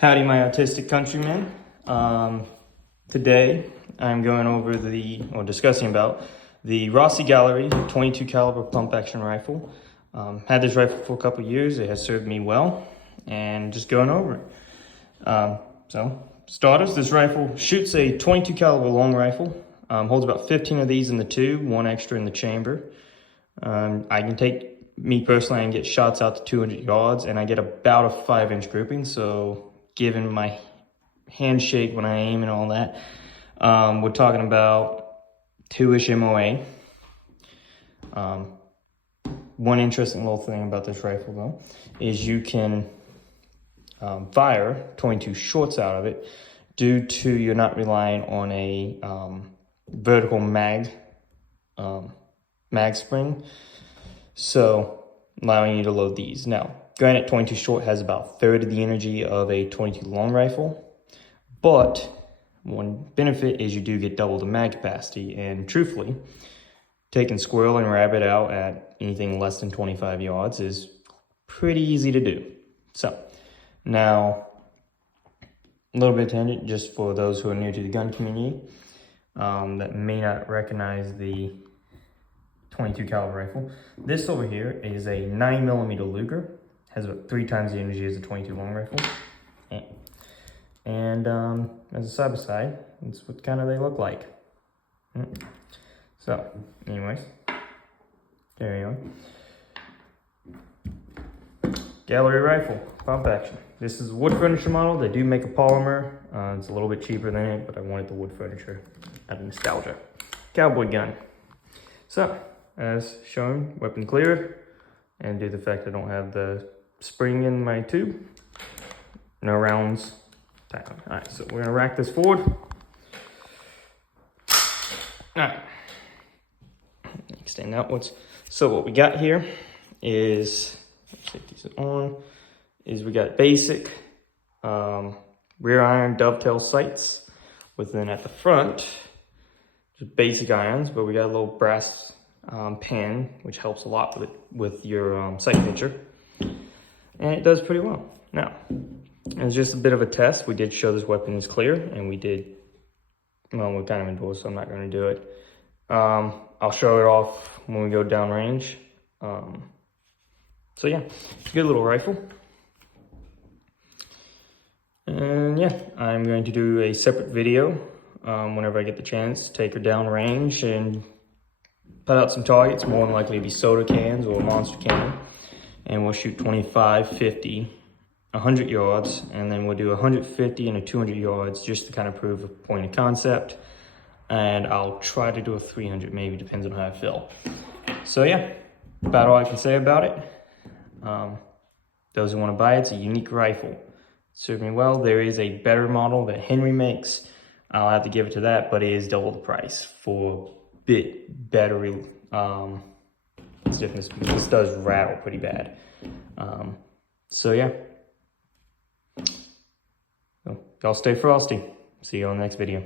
Howdy, my autistic countrymen. Today I'm going over discussing about the Rossi Gallery 22 caliber pump action rifle. Had this rifle for a couple years. It has served me well, and just going over it. So starters, this rifle shoots a 22 caliber long rifle. Holds about 15 of these in the tube, one extra in the chamber. Me personally, I can get shots out to 200 yards, and I get about a 5-inch grouping. So given my handshake when I aim and all that, we're talking about 2-ish MOA. One interesting little thing about this rifle though is you can fire 22 shorts out of it due to you're not relying on a vertical mag spring, so allowing you to load these. Now, granted, 22 short has about a third of the energy of a 22 long rifle, but one benefit is you do get double the mag capacity, and truthfully, taking squirrel and rabbit out at anything less than 25 yards is pretty easy to do. So, now, a little bit of tangent just for those who are new to the gun community that may not recognize the 22 caliber rifle. This over here is a 9mm Luger. Has about 3 times the energy as a 22 long rifle. And as a side by side, that's what kind of they look like. So, anyways, there you go. Gallery rifle, pump action. This is a wood furniture model. They do make a polymer. It's a little bit cheaper than it, but I wanted the wood furniture out of nostalgia. Cowboy gun. So, as shown, weapon clear, and due to the fact I don't have the spring in my tube, no rounds. Alright, so we're gonna rack this forward. Alright, extend outwards. So what we got here is, let's take these on, is we got basic rear iron dovetail sights within at the front, just basic irons, but we got a little brass pin, which helps a lot with your sight picture, and it does pretty well. Now, it's just a bit of a test. We did show this weapon is clear, and we're kind of indoors, so I'm not going to do it. I'll show it off when we go down range. So yeah, good little rifle. And yeah, I'm going to do a separate video whenever I get the chance, take her down range and put out some targets, more than likely to be soda cans or a monster can, and we'll shoot 25, 50, 100 yards, and then we'll do 150 and a 200 yards just to kind of prove a point of concept, and I'll try to do a 300, maybe, depends on how I feel. So yeah, about all I can say about it. Those who want to buy it, it's a unique rifle. It served me well. There is a better model that Henry makes. I'll have to give it to that, but it is double the price for bit better. This does rattle pretty bad. So yeah. So, y'all stay frosty. See you on the next video.